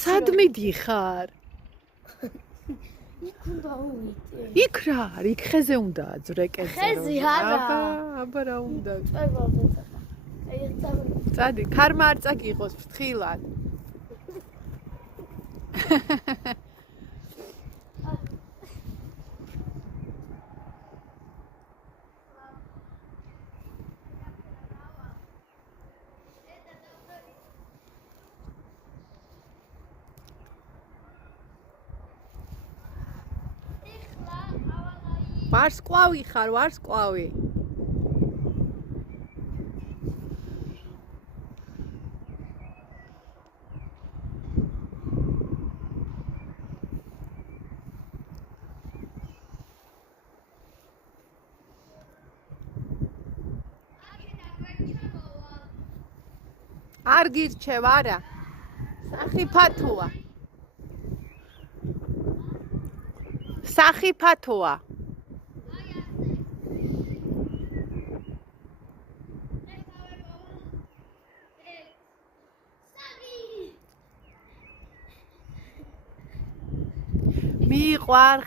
სად მიდიხარ? იქ რა არის? იქ ხეზე უნდა აძვრე კერძო. ხეზი არა. აბა რა უნდა? აი წადი, ქარმა არ წაგიღოს ფრთხილად. ვარსკვლავი ხარ, ვარსკვლავი. არ გირჩევ, არა. სახიფათოა. სახიფათოა. მიყვარ